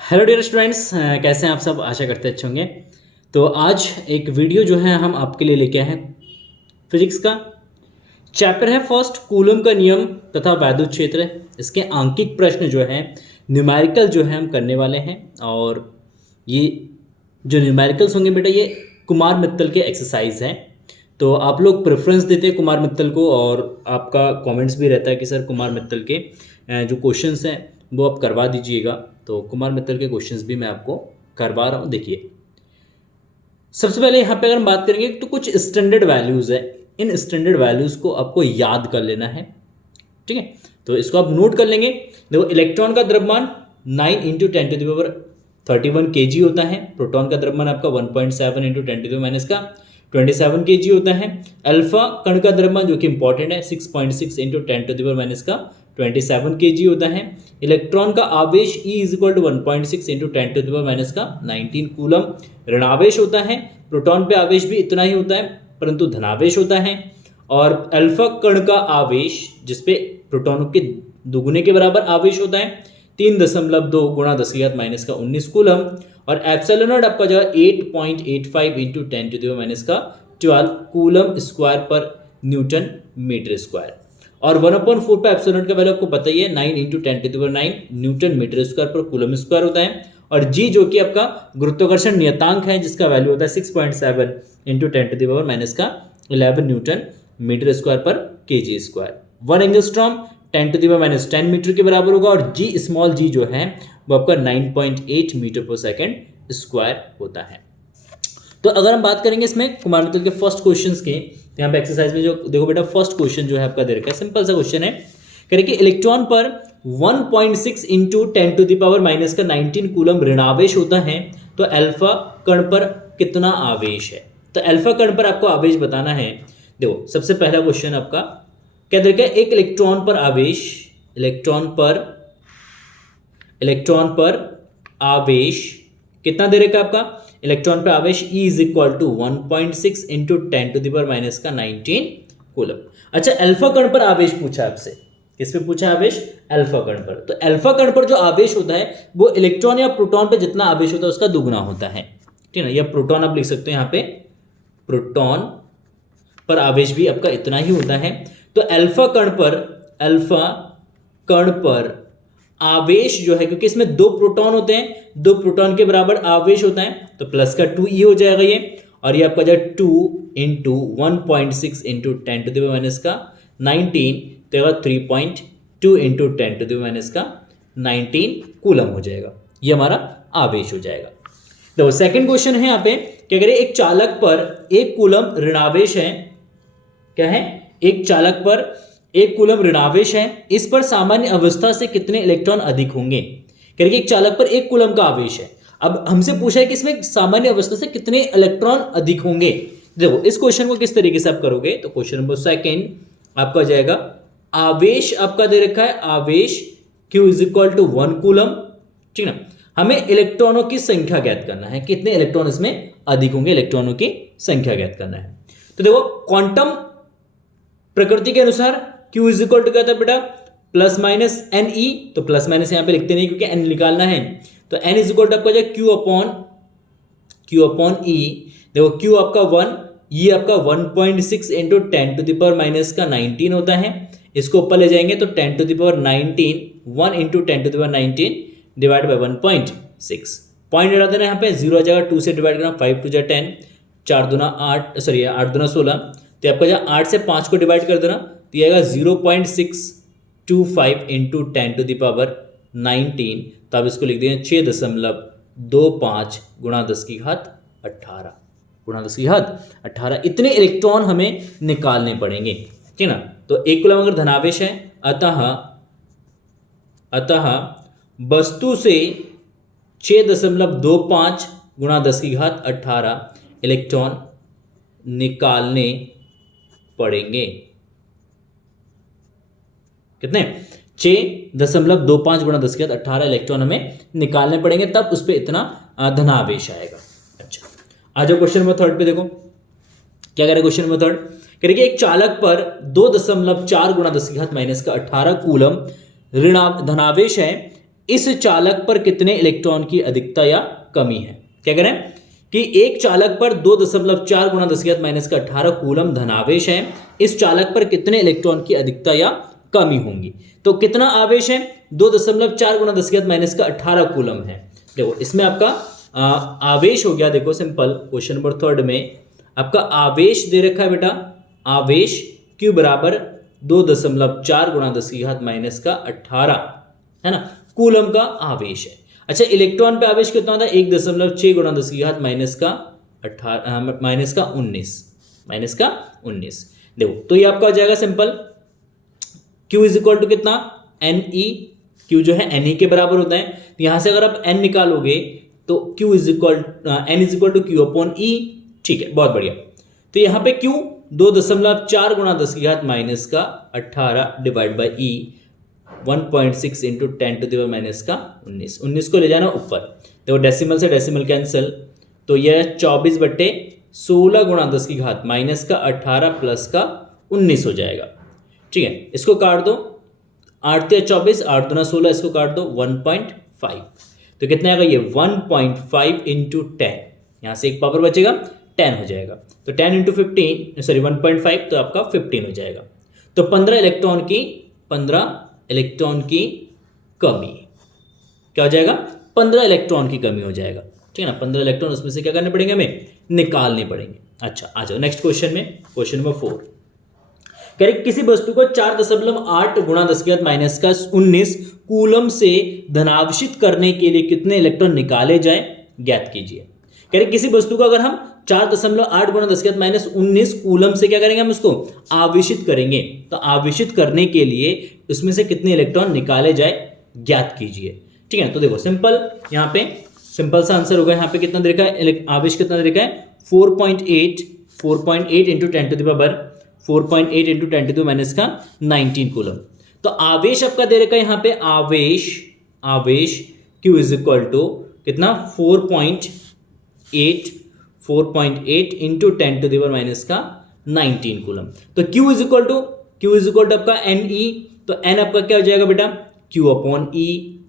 Hello dear students, कैसे हैं आप सब। आशा करते अच्छे होंगे। तो आज एक वीडियो जो है हम आपके लिए लेके आए हैं। फिजिक्स का चैप्टर है फर्स्ट, कूलम का नियम तथा वैद्युत क्षेत्र। इसके आंकिक प्रश्न जो हैं न्यूमेरिकल जो है हम करने वाले हैं। और ये जो न्यूमेरिकल्स होंगे बेटा, ये कुमार मित्तल के एक्सरसाइज हैं। तो आप लोग प्रेफरेंस देते हैं कुमार मित्तल को, और आपका कमेंट्स भी रहता है कि सर कुमार मित्तल के जो क्वेश्चंस हैं वो आप करवा दीजिएगा। तो कुमार मित्तल के क्वेश्चंस भी मैं आपको करवा रहा हूँ। देखिए, सबसे पहले यहाँ पे अगर हम बात करेंगे तो कुछ स्टैंडर्ड वैल्यूज़ है। इन स्टैंडर्ड वैल्यूज़ को आपको याद कर लेना है, ठीक है। तो इसको आप नोट कर लेंगे। देखो, इलेक्ट्रॉन का द्रव्यमान 9 इंटू 10⁻31 kg होता है। प्रोटॉन का द्रव्यमान आपका 1.7 इंटू 10⁻27 kg होता है। अल्फा कण का द्रव्यमान जो कि इंपॉर्टेंट है 6.6 इंटू 10⁻27 kg होता है। इलेक्ट्रॉन का आवेश E is equal to 1.6 into 10⁻19 coulomb ऋणावेश होता है। प्रोटॉन पे आवेश भी इतना ही होता है, परंतु धनावेश होता है। और अल्फा कण का आवेश, जिसपे प्रोटॉनों के दुगुने के बराबर आवेश होता है, 3.2 गुणा 10⁻⁻19 कूलम। और एप्सिलॉन नॉट आपका जो है 8.85 इंटू 10⁻12 कूलम स्क्वायर पर न्यूटन मीटर स्क्वायर। और 1/4 पे एप्सिलॉन नॉट का वैल्यू आपको पता ही है, 9 इंटू 10⁻9 न्यूटन मीटर स्क्वायर पर कूलम स्क्वायर होता है। और जी जो कि आपका गुरुत्वाकर्षण नियतांक है, जिसका वैल्यू होता है 6.7 इंटू 10⁻11 न्यूटन मीटर स्क्वायर पर केजी स्क्वायर। 1 एंगस्ट्रॉम 10⁻10 मीटर के बराबर होगा। और जी स्मॉल जी जो है वो आपका 9.8 मीटर पर सेकेंड स्क्वायर होता है। तो अगर हम बात करेंगे इसमें कुमार मित्तल के फर्स्ट क्वेश्चंस के, तो यहाँ पे एक्सरसाइज में जो देखो बेटा, फर्स्ट क्वेश्चन जो है आपका दे रखा है, सिंपल सा क्वेश्चन है। कह रहे कि इलेक्ट्रॉन पर 1.6 इंटू 10⁻⁻19 कूलम ऋणावेश होता है, तो अल्फा कण पर कितना आवेश है। तो अल्फा कण पर आपको आवेश बताना है। देखो, सबसे पहला क्वेश्चन आपका क्या दे रखा है, एक इलेक्ट्रॉन पर आवेश, इलेक्ट्रॉन पर आवेश कितना दे रखा है आपका। इलेक्ट्रॉन पे आवेश E is equal to 1.6 into 10⁻⁻19 coulomb. अच्छा, अल्फा कण पर आवेश पूछा आपसे, किस पे पूछा आवेश, अल्फा कण पर। तो अल्फा कण पर जो आवेश होता है वो इलेक्ट्रॉन या प्रोटॉन पे जितना आवेश होता है उसका दुगुना होता है, ठीक है ना। या प्रोटॉन आप लिख सकते हो यहाँ पे, प्रोटॉन पर आवेश भी आपका इतना ही होता है। तो अल्फा कण पर आवेश जो है, क्योंकि इसमें 2 प्रोटॉन होते हैं, 2 प्रोटॉन के बराबर आवेश होता है, तो प्लस का 2e हो जाएगा ये। और ये आपका जो 2 इंटू 1.6 इंटू 10⁻19, तो 3.2 इंटू 10⁻19 कूलम हो जाएगा। ये हमारा आवेश हो जाएगा। तो सेकंड क्वेश्चन है यहाँ पे, क्या करें, एक चालक पर 1 कूलम ऋणावेश है। क्या है, एक चालक पर 1 कूलम ऋणावेश है, इस पर सामान्य अवस्था से कितने इलेक्ट्रॉन अधिक होंगे। कह रहे कि एक चालक पर 1 कूलम का आवेश है। अब हमसे पूछा है कि इसमें सामान्य अवस्था से कितने इलेक्ट्रॉन अधिक होंगे। देखो, इस क्वेश्चन को किस तरीके से आप करोगे, तो क्वेश्चन नंबर सेकंड आपका हो जाएगा, आवेश आपका दे रखा है, आवेश Q is equal to 1 coulomb, ठीक ना। हमें इलेक्ट्रॉनों की संख्या ज्ञात करना है, कितने इलेक्ट्रॉन इसमें अधिक होंगे, इलेक्ट्रॉनों की संख्या ज्ञात करना है। तो देखो, क्वांटम प्रकृति के अनुसार Q इज इक्वल टू क्या था बेटा, प्लस माइनस एन ई। तो प्लस माइनस यहाँ पे लिखते नहीं क्योंकि एन निकालना है। तो एन इज इक्वल टू आपका जाए Q अपॉन ई। देखो, Q आपका 1, ये आपका 1.6 इंटू 10⁻⁻19 होता है। इसको ऊपर ले जाएंगे तो 10⁻19, 1 इंटू 10⁻19 डिवाइड बाई 1.6। पॉइंट हटा देना, यहाँ पे 0 आ जाएगा, 2 से डिवाइड करना, 5 2 10, 4 दूना 8, सॉरी 8 दूना 16। तो आपका जहाँ 8 से 5 को डिवाइड कर देना, तो ये आएगा 0.625 इंटू 10⁻19। तो आप इसको लिख देंगे 6.25 गुणा 10⁻18 गुणा 10⁻18। इतने इलेक्ट्रॉन हमें निकालने पड़ेंगे, ठीक ना। तो 1 कूलम अगर धनावेश है, अतः वस्तु से 6.25 गुणा 10⁻18 इलेक्ट्रॉन निकालने पड़ेंगे। कितने, 6.25 गुणा 10⁻18 इलेक्ट्रॉन हमें निकालने पड़ेंगे, तब उस पर इतना धनावेश आएगा। अच्छा, आ जाओ क्वेश्चन नंबर 3 पे। देखो क्या कह रहे क्वेश्चन नंबर 3, कह रहे कि एक चालक पर 2.4 गुणा 10⁻18 कूलम धनावेश है, इस चालक पर कितने इलेक्ट्रॉन की अधिकता या कमी है। क्या करें कि एक चालक पर 2.4 गुणा 10⁻⁻18 कूलम धनावेश है, इस चालक पर कितने इलेक्ट्रॉन की अधिकता या कमी होंगी। तो कितना आवेश है, 2.4 गुणा 10⁻18 कूलम है। देखो इसमें आपका आवेश हो गया, देखो सिंपल क्वेश्चन नंबर 3 में आपका आवेश दे रखा है बेटा, आवेश Q बराबर 2.4 गुणा 10⁻18 है ना, कूलम का आवेश है। अच्छा इलेक्ट्रॉन पे आवेश कितना होता है, 1.6 गुणा 10⁻19 देखो तो ये आपका हो जाएगा simple Q is equal to कितना Ne, Q जो है Ne के बराबर होता है। तो यहां से अगर आप N निकालोगे तो Q is equal N is equal to Q upon E। ठीक है, बहुत बढ़िया। तो यहाँ पे Q 2.4 गुणा 10⁻18 डिवाइड बाई E 1.6 इंटू 10⁻⁻19 को ले जाना ऊपर। देखो डेसिमल से डेसिमल कैंसिल, तो यह 24/16 गुणा 10⁻18 प्लस का 19 हो जाएगा। ठीक है, इसको काट दो, 8 × 24 8 दूना 16, इसको काट दो 1.5, तो कितना आएगा ये 1.5 इंटू 10, यहाँ से एक पावर बचेगा 10 हो जाएगा। तो 10 इंटू 15 सॉरी 1.5 तो आपका 15 हो जाएगा। तो 15 इलेक्ट्रॉन की कमी क्या हो जाएगा, 15 इलेक्ट्रॉन की कमी हो जाएगा। ठीक है ना, 15 इलेक्ट्रॉन उसमें से क्या करने पड़ेंगे, हमें निकालने पड़ेंगे। अच्छा आ जाओ नेक्स्ट क्वेश्चन में, क्वेश्चन नंबर 4 कह रहे किसी वस्तु को 4.8 गुणा 10⁻⁻19 कूलम से धनावेशित करने के लिए कितने इलेक्ट्रॉन निकाले जाए, ज्ञात कीजिए। कह रहे किसी वस्तु को अगर हम 4.8 गुणा 10⁻19 कूलम से क्या करेंगे, हम उसको आवेशित करेंगे, तो आवेशित करने के लिए उसमें से कितने इलेक्ट्रॉन निकाले जाए, ज्ञात कीजिए। ठीक है, तो देखो सिंपल, यहाँ पे सिंपल सा आंसर होगा। यहाँ पे कितना दे रखा है, आवेश कितना दे रखा है 4.8 into 10 to the power 4.8 into 10 to the minus का 19 कूलम। तो आवेश आपका दे रखा है यहाँ पे, आवेश Q इज इक्वल टू कितना 4.8 into 10 to the power minus का 19 कूलम। तो Q इज इक्वल टू आपका Ne, तो N आपका क्या हो जाएगा बेटा Q अपॉन E।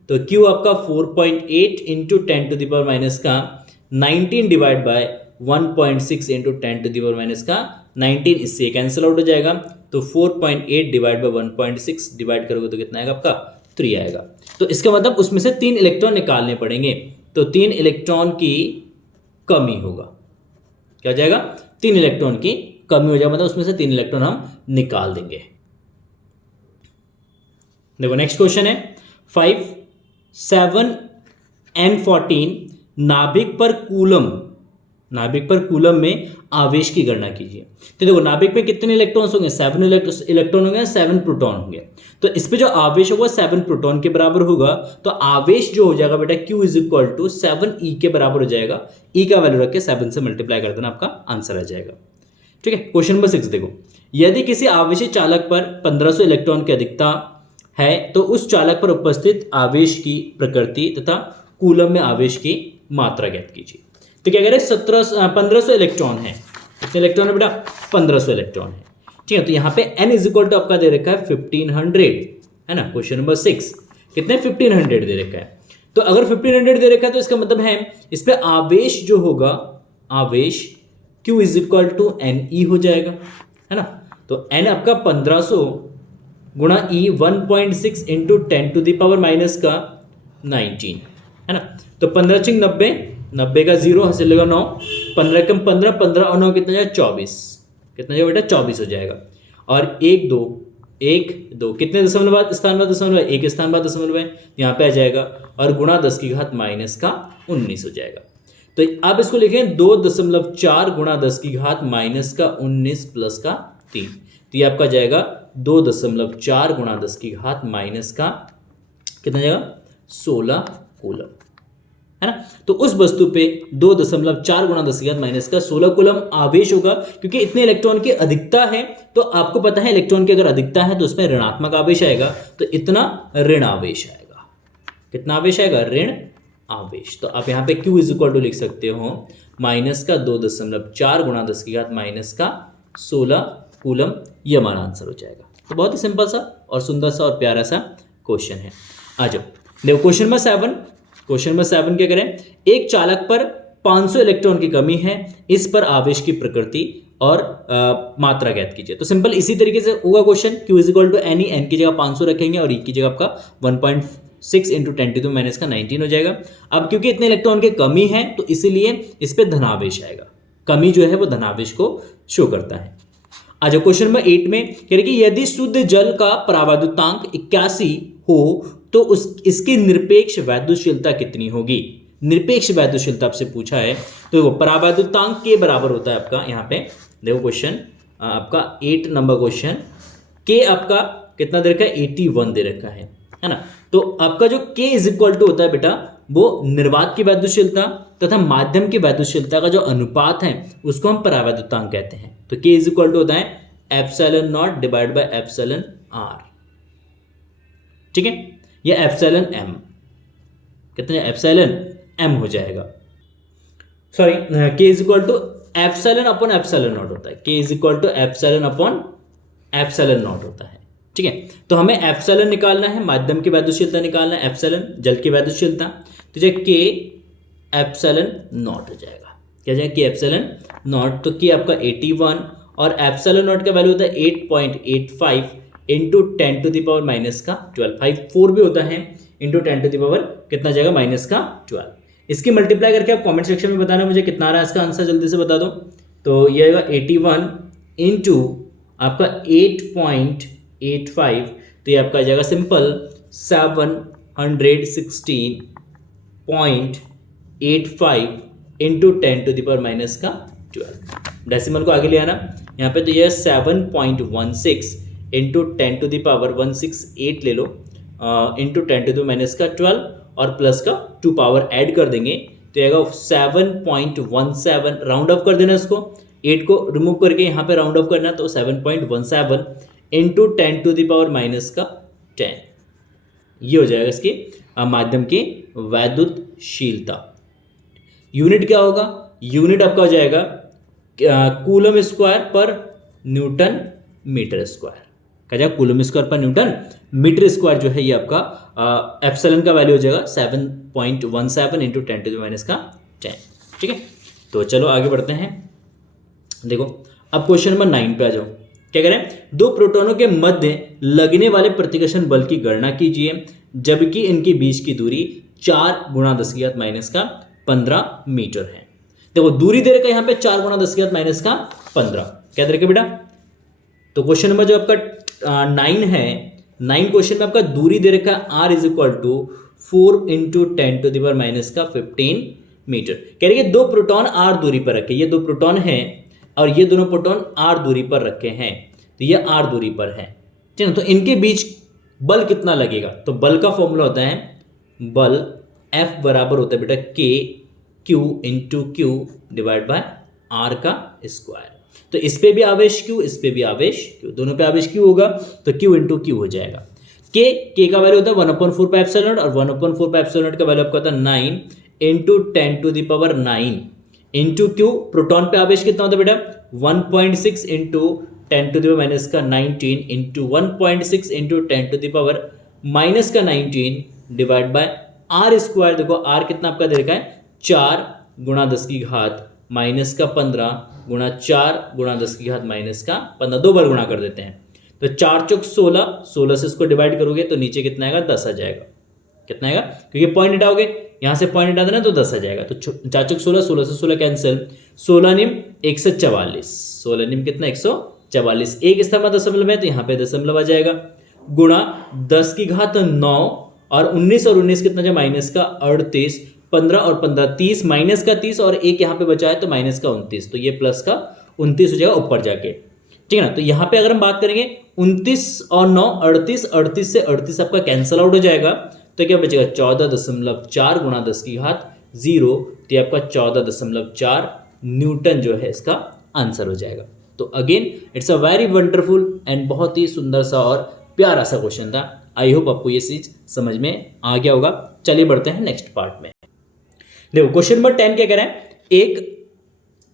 तो Q आपका 4.8 into 10 to the power minus का 19 divide by 1.6 into 10 to the power minus का 19, इससे कैंसिल आउट हो जाएगा। तो 4.8 डिवाइड बाय 1.6 डिवाइड करोगे तो कितना आएगा आपका 3 आएगा। तो इसका मतलब उसमें से 3 इलेक्ट्रॉन निकालने पड़ेंगे, तो 3 इलेक्ट्रॉन की कमी होगा। क्या हो जाएगा, 3 इलेक्ट्रॉन की कमी हो जाएगा, मतलब उसमें से 3 इलेक्ट्रॉन हम निकाल देंगे। देखो नेक्स्ट क्वेश्चन है 5 7n14 नाभिक पर कूलम में आवेश की गणना कीजिए। तो देखो नाभिक में कितने इलेक्ट्रॉन्स होंगे, 7 इलेक्ट्रॉन होंगे, 7 प्रोटॉन होंगे। तो इस पे जो आवेश होगा 7 प्रोटॉन के बराबर होगा। तो आवेश जो हो जाएगा बेटा Q is equal to 7e के बराबर हो जाएगा। E का वैल्यू रख के 7 से मल्टीप्लाई कर देना, आपका आंसर आ जाएगा। ठीक है, क्वेश्चन नंबर 6 देखो, यदि किसी आवेशित चालक पर 1500 इलेक्ट्रॉन की अधिकता है तो उस चालक पर उपस्थित आवेश की प्रकृति तथा कूलम में आवेश की मात्रा ज्ञात कीजिए। तो क्या कह रहे हैं 1500 इलेक्ट्रॉन है, कितने इलेक्ट्रॉन है बेटा 1500 इलेक्ट्रॉन है। ठीक है, तो यहाँ पे n इज इक्वल टू आपका दे रखा है 1500 है ना। क्वेश्चन नंबर 6 कितने 1500 दे रखा है। तो अगर 1500 दे रखा है तो इसका मतलब है इस पे आवेश जो होगा, आवेश Q is equal to Ne हो जाएगा, है ना। तो n आपका 1500 गुणा E 1.6 into 10 to the power minus का 19 है ना। तो 15 × 90, 90 का 0 हासिल लगा 9, 15 कम 15, 15 और 9 कितना जाएगा 24, कितना जाएगा बेटा 24 हो जाएगा। और 1 2 कितने दशमलव बाद स्थान बाद दशमलव है, 1 स्थान बाद दशमलव है, यहाँ पे आ जाएगा और गुणा 10 की घात माइनस का 19 हो जाएगा। तो आप इसको लिखें 2.4 गुणा 10 की घात माइनस का 19 प्लस का 3, तो ये आपका जाएगा 2.4 गुणा 10 की घात माइनस का कितना जाएगा 16 कूलम, है ना। तो उस वस्तु पे 2.4 गुणा 10 की घात माइनस का 16 कूलम आवेश होगा, क्योंकि इतने इलेक्ट्रॉन की अधिकता है। तो आपको पता है इलेक्ट्रॉन की अगर अधिकता है तो उसमें ऋणात्मक आवेश आएगा, तो इतना ऋण आवेश आएगा। कितना आवेश आएगा, ऋण आवेश। तो आप यहाँ पे Q इज इक्वल टू लिख सकते हो माइनस का 2.4 गुणा 10 की घात माइनस का 16 कूलम, ये हमारा आंसर हो जाएगा। तो बहुत ही सिंपल सा और सुंदर सा और प्यारा सा क्वेश्चन है। आ जाओ देखो क्वेश्चन नंबर 7 क्या करें, एक चालक पर 500 इलेक्ट्रॉन की कमी है, इस पर आवेश की प्रकृति और मात्रा ज्ञात कीजिए। तो सिंपल इसी तरीके से होगा question, Q is equal to N, N की जगह 500 रखेंगे और E की जगह आपका 1.6 इंटू 10⁻⁻⁹ हो जाएगा। अब क्योंकि इतने इलेक्ट्रॉन की कमी है तो इसीलिए इस पर धनावेश आएगा, कमी जो है वो धनावेश को शो करता है। अच्छा, क्वेश्चन नंबर 8 में कह रहे कि यदि शुद्ध जल का परावैद्युतांक 81 हो तो इसकी निरपेक्ष वैद्युतशीलता कितनी होगी। निरपेक्ष वैद्युतशीलता आपसे पूछा है, तो देखो परावैद्युतांक के बराबर होता है आपका, यहाँ पे देखो क्वेश्चन आपका 8 नंबर क्वेश्चन, के आपका कितना दे रखा है, 81 दे रखा है ना। तो आपका जो के इज इक्वल टू होता है बेटा, वो निर्वात की वैद्युतशीलता तथा माध्यम की वैद्युतशीलता का जो अनुपात है उसको हम परावैद्युतांक कहते हैं। तो के इज इक्वल टू होता है epsilon naught divide by epsilon R, ठीक है, या एप्सिलॉन एम, कितना एप्सिलॉन एम हो जाएगा, sorry K is equal to epsilon upon epsilon naught होता है, K is equal to epsilon upon epsilon naught होता है, ठीक है। तो हमें एप्सिलॉन निकालना है, माध्यम की वैद्युतशीलता निकालना है, एप्सिलॉन जल की वैद्युतशीलता, तो जो के एप्सिलॉन नॉट हो जाएगा, क्या जाएगा, के एप्सिलॉन नॉट। तो के आपका 81 और एप्सिलॉन नॉट का वैल्यू होता है 8.85 इंटू 10⁻⁻12, 4 भी होता है, इंटू 10 कितना जाएगा -12। इसकी मल्टीप्लाई करके आप कमेंट सेक्शन में बताना मुझे कितना आ रहा है, इसका आंसर जल्दी से बता दो। तो ये आएगा 81 इंटू आपका 8.85, तो ये आपका आ जाएगा सिंपल 716.85 इंटू 10⁻⁻12। डेसिमल को आगे ले आना यहाँ पे, तो ये 7.16 इंटू 10⁻168 ले लो, इंटू 10⁻12 और प्लस का 2 पावर ऐड कर देंगे, तो आएगा 7.17, राउंड ऑफ कर देना इसको, 8 को रिमूव करके यहाँ पे राउंड ऑफ करना, तो 7.17 इंटू 10⁻⁻10, ये हो जाएगा इसके माध्यम की वैद्युतशीलता। यूनिट क्या होगा, यूनिट आपका हो जाएगा कूलम स्क्वायर पर न्यूटन मीटर स्क्वायर, क्या जाएगा, कूलम स्क्वायर पर न्यूटन मीटर स्क्वायर जो है ये आपका एप्सिलॉन का वैल्यू हो जाएगा 7.17 इंटू 10⁻10, ठीक है। तो चलो आगे बढ़ते हैं। देखो अब क्वेश्चन नंबर 9 पे आ जाओ, क्या करें, दो प्रोटॉनों के मध्य लगने वाले प्रतिकर्षण बल की गणना कीजिए जबकि इनके बीच की दूरी 4 × 10⁻15 मीटर है। देखो दूरी दे रखा है यहाँ पे 4 × 10⁻15, क्या दे रखा बेटा, तो क्वेश्चन नंबर जो आपका 9 है, 9 क्वेश्चन में आपका दूरी दे रखा है r is equal to 4 into 10⁻15 metre. कह रहे दो प्रोटॉन r दूरी पर रखे, ये दो प्रोटॉन हैं और ये दोनों प्रोटॉन r दूरी पर रखे हैं, तो ये r दूरी पर है, ठीक है। तो इनके बीच बल कितना लगेगा, तो बल का फॉर्मूला होता है, बल F बराबर होता है बेटा K Q into Q divide by R का स्क्वायर। तो इस पे भी आवेश Q, इस पे भी आवेश Q, दोनों पे आवेश Q होगा, तो Q इंटू Q हो जाएगा। K का वैल्यू होता है 1/4 पाई एप्सिलॉन नॉट, और 1/4 पाई एप्सिलॉन का वैल्यू आपका होता है 9 इंटू 10⁻9 इंटू Q। प्रोटॉन पे आवेश कितना होता है बेटा, 1.6 into 10⁻⁻19 into 1.6 into 10⁻⁻19 divide by R square. देखो R कितना आपका दे रखा है, 4 × 10⁻⁻15 गुणा 4 × 10⁻⁻15, 2 बार गुणा कर देते हैं, तो 4 चौक 16, 16 से इसको डिवाइड करोगे तो नीचे कितना आएगा, 10 आ जाएगा। कितना आएगा, क्योंकि पॉइंट हटाओगे, यहाँ से पॉइंट हटा देना तो 10 आ जाएगा, तो 4 चौक 16, 16 से 16 कैंसिल, 16 निम 144, 16 निम कितना 144, एक स्थान दशमलव है तो यहाँ पे दशमलव आ जाएगा, गुणा 10�9 और 19 और 19 कितना जाए माइनस का 38, 15 और 15 30, माइनस का 30 और एक यहाँ पे बचा है तो माइनस का 29, तो ये प्लस का 29 हो जाएगा ऊपर जाके, ठीक है ना। तो यहाँ पे अगर हम बात करेंगे 29 और 9 38, 38 से 38 आपका कैंसल आउट हो जाएगा, तो क्या बचेगा 14.4 गुणा 10⁻0, तो ये आपका 14.4 न्यूटन जो है इसका आंसर हो जाएगा। तो again it's a very wonderful and बहुत ही सुंदर सा और प्यारा सा क्वेश्चन था। आई होप आपको ये चीज समझ में आ गया होगा। चलिए बढ़ते हैं नेक्स्ट पार्ट में। देखो क्वेश्चन नंबर 10 क्या कह रहा है, एक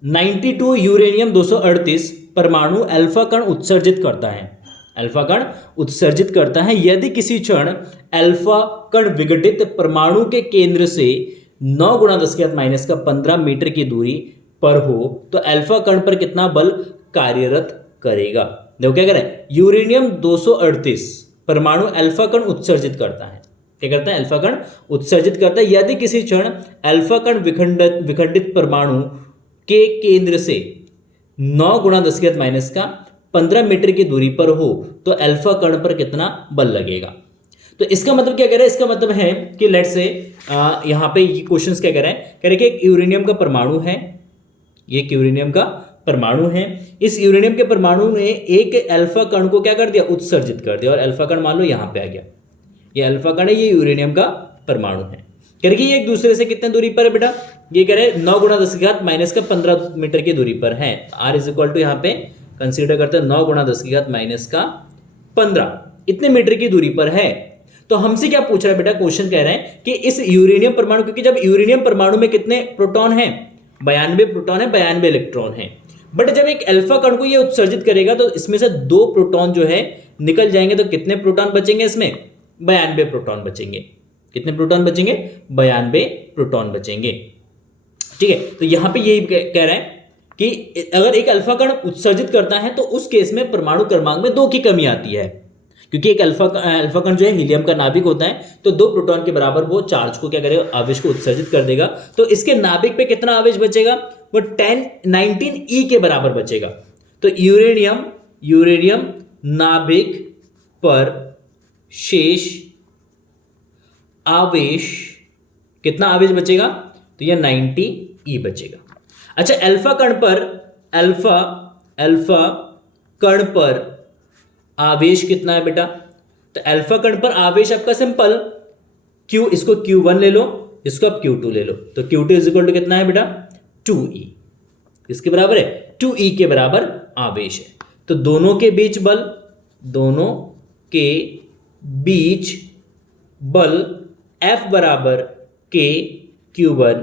92 यूरेनियम 238 परमाणु अल्फा कण उत्सर्जित करता है। अल्फा कण उत्सर्जित करता है यदि किसी क्षण अल्फा कण विघटित परमाणु के केंद्र से 9 गुणा 10⁻⁻15 मीटर की दूरी पर हो तो अल्फा कण पर कितना बल कार्यरत करेगा। देखो क्या कह रहा है, यूरेनियम 238 परमाणु अल्फा कण उत्सर्जित करता है। क्या करता है, अल्फा कण उत्सर्जित करता है यदि किसी क्षण अल्फा कण विखंडित परमाणु के केंद्र से 9 गुणा 10⁻⁻15 मीटर की दूरी पर हो तो अल्फा कण पर कितना बल लगेगा। तो इसका मतलब क्या कह रहा है, इसका मतलब है कि लेट्स से यहाँ पे ये क्वेश्चंस क्या कह रहे हैं, कह रहे हैं कि एक यूरेनियम का परमाणु है, ये एक यूरेनियम का परमाणु है। इस यूरेनियम के परमाणु ने एक अल्फा कण को क्या कर दिया, उत्सर्जित कर दिया, और अल्फा कण मान लो यहाँ पे आ गया, ये अल्फा कण है, ये यूरेनियम का परमाणु है। कह रहे ये एक दूसरे से कितने दूरी पर है बेटा, ये कह रहे 9 गुणा 10⁻⁻15 मीटर की दूरी पर है। r इज इक्वल टू यहाँ पे कंसीडर करते हैं 9 गुणा 10⁻⁻15 इतने मीटर की दूरी पर है। तो हमसे क्या पूछ रहा है बेटा, क्वेश्चन कह रहे हैं कि इस यूरेनियम परमाणु, क्योंकि जब यूरेनियम परमाणु में कितने प्रोटॉन हैं, 92 प्रोटॉन है, 92 इलेक्ट्रॉन है, बट जब एक अल्फा कण को ये उत्सर्जित करेगा तो इसमें से 2 प्रोटॉन जो है निकल जाएंगे, तो कितने प्रोटॉन बचेंगे इसमें, 92 प्रोटॉन बचेंगे। कितने प्रोटॉन बचेंगे, 92 प्रोटॉन बचेंगे। ठीक है, तो यहां पे यही कह रहा है कि अगर एक अल्फा कण उत्सर्जित करता है तो उस केस में परमाणु क्रमांक में 2 की कमी आती है, क्योंकि एक अल्फा कण जो है हीलियम का नाभिक होता है, तो 2 प्रोटॉन के बराबर वो चार्ज को क्या करेगा, आवेश को उत्सर्जित कर देगा। तो इसके नाभिक पे कितना आवेश बचेगा, वो 19e के बराबर बचेगा। तो यूरेनियम नाभिक पर शेष आवेश, कितना आवेश बचेगा, तो यह 90e बचेगा। अच्छा, अल्फा कण पर आवेश कितना है बेटा, तो अल्फा कण पर आवेश आपका सिंपल Q, इसको Q1 ले लो, इसको आप Q2 ले लो, तो Q2 इज इक्वल टू कितना है बेटा, 2e। इसके बराबर है 2e के बराबर आवेश है। तो दोनों के बीच बल F बराबर K Q1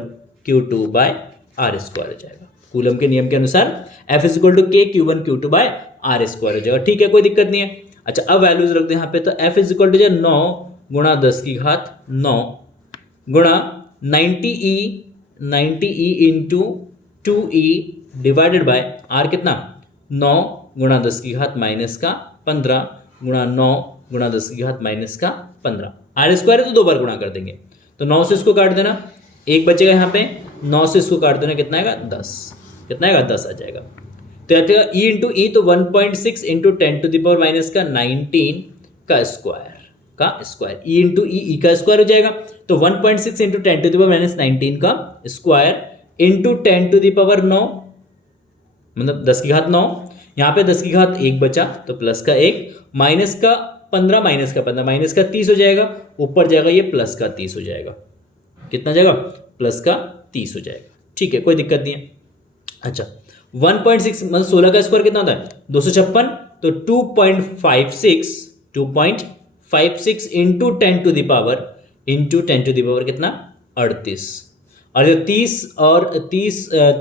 Q2 by R square हो जाएगा। कूलम के नियम के अनुसार F is equal to K Q1 Q2 by R square हो जाएगा। ठीक है, कोई दिक्कत नहीं है। अच्छा, अब वैल्यूज रख दो यहाँ पे, तो F इज इक्वल टू 9 गुणा 10⁹ गुणा 90e into 2e divided by R कितना, 9 गुणा 10⁻⁻15 गुणा 9 गुणा 10⁻⁻15। R स्क्वायर है तो 2 बार गुणा कर देंगे, तो 9 से इसको काट देना, 1 बचेगा यहाँ पे, 9 से इसको काट देना, कितना आएगा, 10। कितना आएगा, 10 आ जाएगा। तो e इंटू ई, तो 1.6 इंटू 10⁻⁻19 का स्क्वायर, e इंटू ई का स्क्वायर हो जाएगा, तो 1.6 इंटू 10⁻⁻19 का स्क्वायर इंटू 10⁻9, मतलब 10⁹9। यहाँ पे 10⁻1 बचा तो प्लस का 1, माइनस का 15 माइनस का 30 हो जाएगा, ऊपर जाएगा ये प्लस का 30 हो जाएगा। कितना जाएगा, प्लस का 30 हो जाएगा। ठीक है, कोई दिक्कत नहीं है। अच्छा, 1.6 मतलब 16 का स्क्वायर कितना होता है, 256, तो 2.56 इंटू 10⁻⁻, कितना, 38, और जो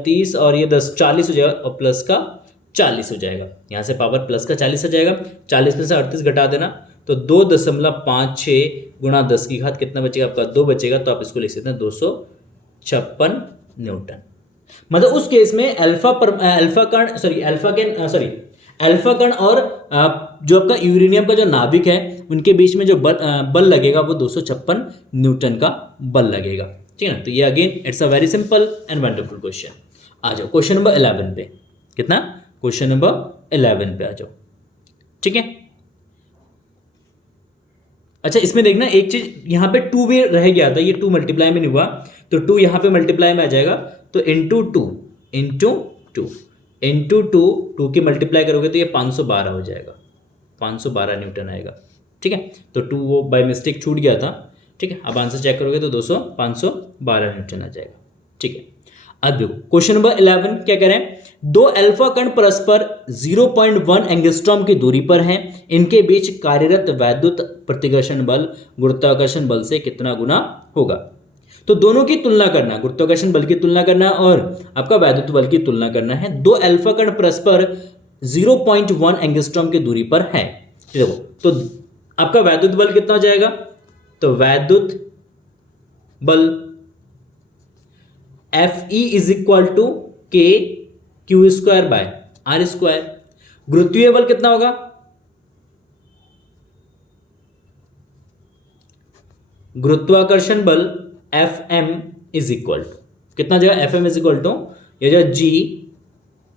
30 और ये 10 40 हो जाएगा, और प्लस का 40 हो जाएगा। यहाँ से पावर प्लस का 40 आ जाएगा, 40 में से 38 घटा देना, तो 2.56 गुणा 10⁻, कितना बचेगा आपका, 2 बचेगा, तो आप इसको लिख सकते हैं 256 न्यूटन। मतलब उस केस में अल्फा कण और जो आपका यूरेनियम का जो नाभिक है उनके बीच में जो बल लगेगा वो 256 न्यूटन का बल लगेगा। ठीक है ना, तो ये again it's a very simple and wonderful question. आ जाओ क्वेश्चन नंबर 11 पे, कितना, क्वेश्चन नंबर 11 पे आ जाओ। ठीक है, अच्छा इसमें देखना एक चीज, यहाँ पे 2 भी रह गया था, ये 2 मल्टीप्लाई में नहीं हुआ, तो 2 यहाँ पे मल्टीप्लाई में आ जाएगा, तो इंटू 2 की मल्टीप्लाई करोगे तो ये 512 हो जाएगा, 512 न्यूटन आएगा। ठीक है, तो 2 वो बाय मिस्टेक छूट गया था। ठीक है, अब आंसर चेक करोगे तो 512 न्यूटन आ जाएगा। ठीक है, अब देखो क्वेश्चन नंबर 11 क्या कह रहे हैं, 2 अल्फा कण परस्पर 0.1 एंगस्ट्रॉम की दूरी पर हैं, इनके बीच कार्यरत वैद्युत प्रतिकर्षण बल गुरुत्वाकर्षण बल से कितना गुना होगा। तो दोनों की तुलना करना, गुरुत्वाकर्षण बल की तुलना करना और आपका वैद्युत बल की तुलना करना है। 2 अल्फा कण परस्पर 0.1 एंगस्ट्रॉम की दूरी पर है, देखो तो आपका वैद्युत बल कितना हो जाएगा, तो वैद्युत बल Fe is equal to K Q square by R square. गुरुत्वीय बल कितना होगा, गुरुत्वाकर्षण बल Fm इज इक्वल टू कितना जाएगा, Fm इज इक्वल टू ये जो G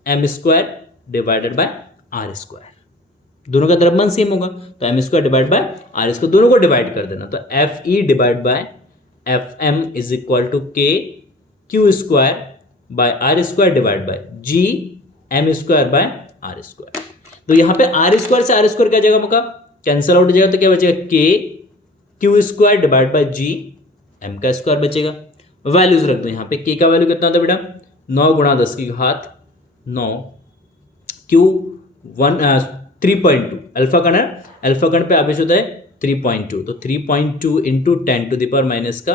M square divided by R square. दोनों का द्रव्यमान सेम होगा तो M square divide by R square, दोनों को डिवाइड कर देना। तो F E divide by F M is equal to K Q square by R square divide by G M square by R square. तो यहाँ पे आर स्क्वायर से R square क्या जाएगा, आपका कैंसिल आउट हो जाएगा, तो क्या बचेगा, K Q square divide by G M का स्क्वायर बचेगा। वैल्यूज रख दो यहाँ पे, के का वैल्यू कितना होता है बेटा, 9 गुणा 10 की घात 9, क्यू 3.2, अल्फा कण है, अल्फा कण पे आवेश होता है 3.2, तो 3.2 into 10 to the power minus का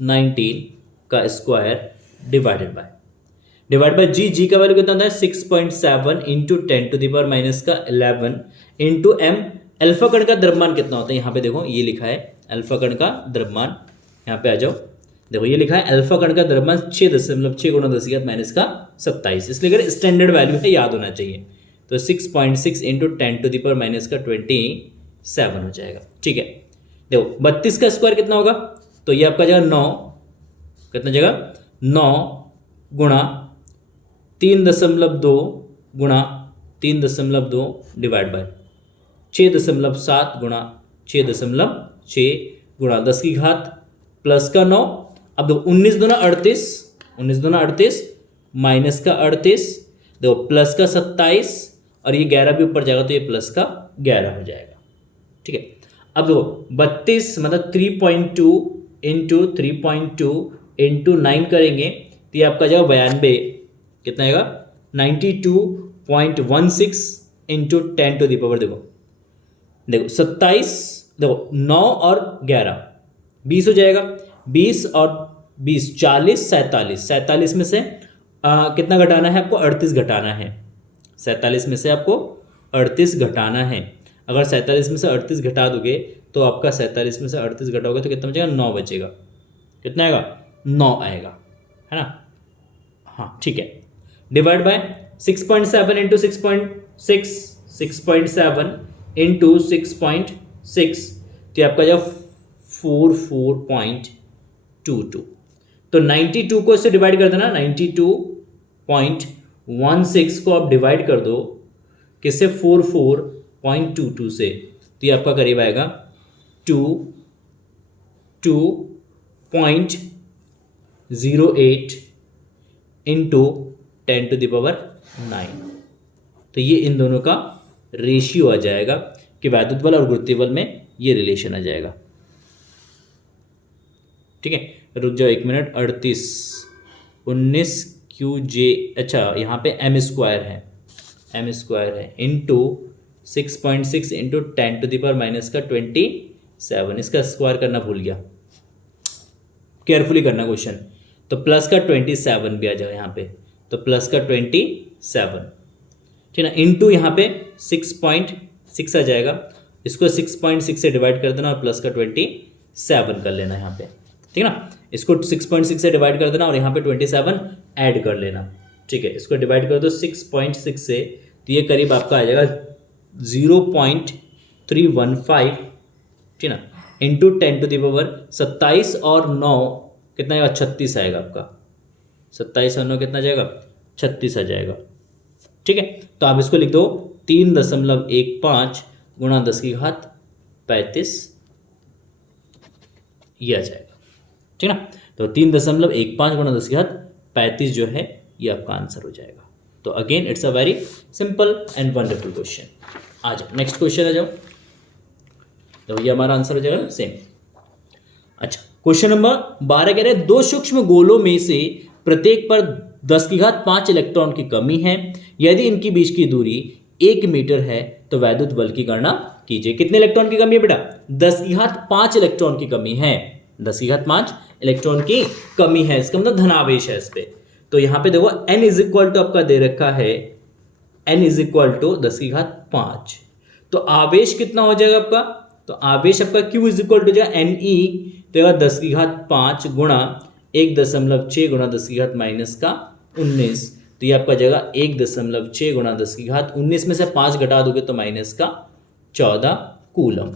19 का स्क्वायर डिवाइड बाय जी का वैल्यू कितना होता है 6.7 into 10 to the power minus का 11 इंटू एम। अल्फा कण का द्रव्यमान कितना होता है, यहाँ पे देखो ये लिखा है अल्फा कण का द्रव्यमान, यहाँ पे आ जाओ, देखो ये लिखा है अल्फा कण का द्रव्यमान 6.6 गुणा 10 की घात माइनस का 27, इसलिए अगर स्टैंडर्ड वैल्यू है याद होना चाहिए, तो 6.6 into 10 to the power minus का 27 हो जाएगा। ठीक है, देखो 32 का स्क्वायर कितना होगा, तो ये आपका जाएगा 9, कितना जाएगा 9 गुणा 3.2 गुणा 3.2 डिवाइड बाय 6.7 गुणा 6.6 गुणा 10 की घात प्लस का 9। अब देखो 19 दूना 38 माइनस का 38, देखो प्लस का 27 और ये 11 भी ऊपर जाएगा तो ये प्लस का 11 हो जाएगा। ठीक है, अब देखो 32 मतलब 3.2 इंटू 3.2 इंटू 9 करेंगे तो ये आपका जाएगा 92, कितना आएगा 92.16 इंटू 10 टू द पावर, देखो 27, देखो 9 और 11 20 हो जाएगा, 20 और 20 40 47 में से कितना घटाना है आपको, 38 घटाना है, 47 में से आपको 38 घटाना है। अगर 47 में से 38 घटा दोगे तो आपका 47 में से 38 घटाओगे तो कितना बचेगा, 9 बचेगा, कितना आएगा 9 आएगा, है ना। हाँ ठीक है, डिवाइड बाय 6.7 इंटू 6.6 6.7 इंटू 6.6 तो आपका जो 44.22, तो 92 को इससे डिवाइड कर देना, 92.16 को आप डिवाइड कर दो किससे, 44.22 से, तो ये आपका करीब आएगा 2.08 इंटू 10 टू द पावर 9। तो ये इन दोनों का रेशियो आ जाएगा कि वैद्युत बल और गुरुत्वीय बल में ये रिलेशन आ जाएगा। ठीक है, रुक जाओ 1 मिनट, 38 19 क्यू जे, अच्छा यहाँ पे एम स्क्वायर है into 6.6 into 10 to the power minus का 27, इसका स्क्वायर करना भूल गया, केयरफुली करना क्वेश्चन, तो प्लस का 27 भी आ जाएगा यहाँ पे, तो प्लस का 27, ठीक है ना, इंटू यहाँ पे 6.6 आ जाएगा, इसको 6.6 से डिवाइड कर देना और प्लस का 27 कर लेना यहाँ पे, ठीक है ना, इसको 6.6 से डिवाइड कर देना और यहाँ पे 27 ऐड कर लेना। ठीक है, इसको डिवाइड कर दो 6.6 से तो ये करीब आपका आ जाएगा 0.315, ठीक है ना, इंटू 10 टू द पावर 27 और 9 कितना आएगा, 36 आएगा आपका, 27 और 9 कितना जाएगा, 36 आ जाएगा। ठीक है, तो आप इसको लिख दो 3.15 गुणा 10 की घात 35, ये आ जाएगा। ठीक है ना, तो 3.15 गुणा 10 की घात 35 जो है ये आपका आंसर हो जाएगा। तो again it's a very simple and wonderful question. आ जाओ नेक्स्ट क्वेश्चन आ जाओ, तो ये हमारा आंसर हो जाएगा सेम। अच्छा, क्वेश्चन नंबर 12 कह रहे हैं 2 सूक्ष्म गोलों में से प्रत्येक पर 10 की घात 5 इलेक्ट्रॉन की कमी है, यदि इनकी बीच की दूरी 1 मीटर है तो वैद्युत बल की गणना कीजिए। कितने इलेक्ट्रॉन की कमी है बेटा, 10 की घात 5 इलेक्ट्रॉन की कमी है, 10 की घात 5 इलेक्ट्रॉन की कमी है, इसका मतलब धनावेश है इस पे। तो यहाँ पे देखो n इज इक्वल टू आपका दे रखा है, n इज इक्वल टू 10 की घात 5, तो आवेश कितना हो जाएगा आपका, तो आवेश आपका Q इज इक्वल टू जाएगा Ne, तो 10⁵ गुणा 1.6 गुणा 10⁻⁻19, तो ये आपका जाएगा 1.6 गुणा 10⁻19 में से 5 घटा दोगे तो -14 कूलम।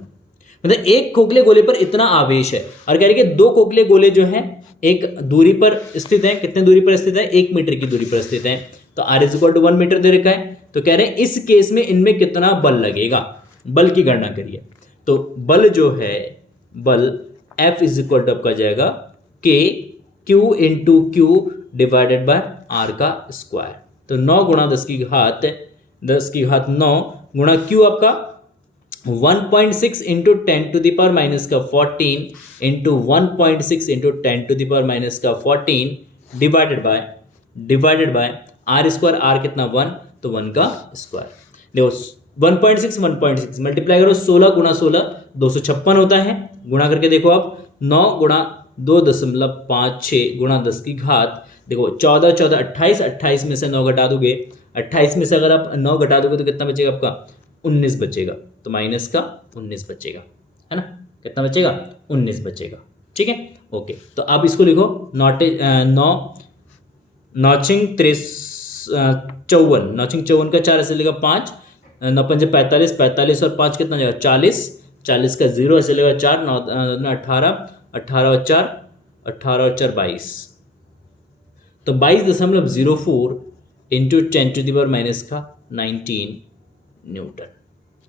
मतलब एक खोखले गोले पर इतना आवेश है। और कह रहे कि दो खोखले गोले जो हैं एक दूरी पर स्थित हैं, कितने दूरी पर स्थित है, 1 मीटर की दूरी पर स्थित है। तो R is equal to 1 metre दे रखा है। तो कह रहे हैं इस केस में इनमें कितना बल लगेगा, बल की गणना करिए। तो बल जो है, बल F इज इक्वल टू आपका जाएगा K Q into Q divided by R का स्क्वायर। तो 9 गुणा 10⁻9 गुणा Q आपका 1.6 into 10⁻⁻14 into 1.6 into 10⁻⁻14 divided by R square. R कितना 1, तो 1 का स्क्वायर। देखो 1.6 मल्टीप्लाई करो 16 गुणा 16 256 होता है। गुणा करके देखो आप 9 गुणा 2.56 गुणा 10 की घात, देखो 14 14 28, 28 में से 9 घटा दोगे, 28 में से अगर आप 9 घटा दोगे तो कितना बचेगा आपका 19 बचेगा। तो माइनस का 19 बचेगा, है ना, कितना बचेगा 19 बचेगा। ठीक है, ओके। तो आप इसको लिखो नॉचिंग 54 का 4 ऐसे लेगा 5, 9 5 45, 45 और 5 कितना जाएगा 40, 40 का 0 ऐसे लेगा 4, 9 18, 18 और 4 22, तो 22.04 इंटू 10⁻⁻19 न्यूटन।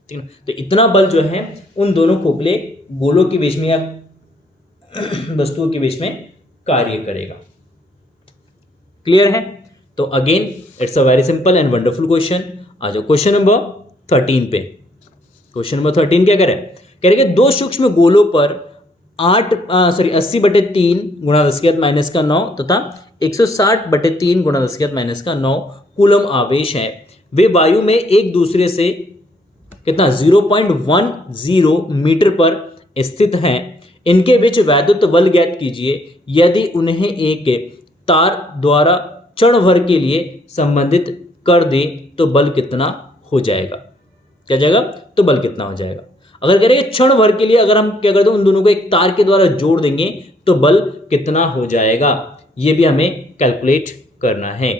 ठीक है, तो इतना बल जो है उन दोनों खोखले गोलों के बीच में या वस्तुओं के बीच में कार्य करेगा। क्लियर है? तो again it's a very simple and wonderful question. आ जाओ क्वेश्चन नंबर 13 पे। क्वेश्चन नंबर 13 क्या करें, कह रहे कि दो सूक्ष्म गोलों पर 80/3 गुणा 10⁻⁻9 तथा 160/3 गुणा 10⁻�9 कूलम आवेश है। वे वायु में एक दूसरे से कितना 0.10 मीटर पर स्थित हैं। इनके बीच वैद्युत बल ज्ञात कीजिए। यदि उन्हें एक तार द्वारा क्षण भर के लिए संबंधित कर दें तो बल कितना हो जाएगा। क्या जाएगा, तो बल कितना हो जाएगा। अगर कह रहे हैं क्षण भर के लिए अगर हम क्या करते हैं उन दोनों को एक तार के द्वारा जोड़ देंगे तो बल कितना हो जाएगा, ये भी हमें कैलकुलेट करना है।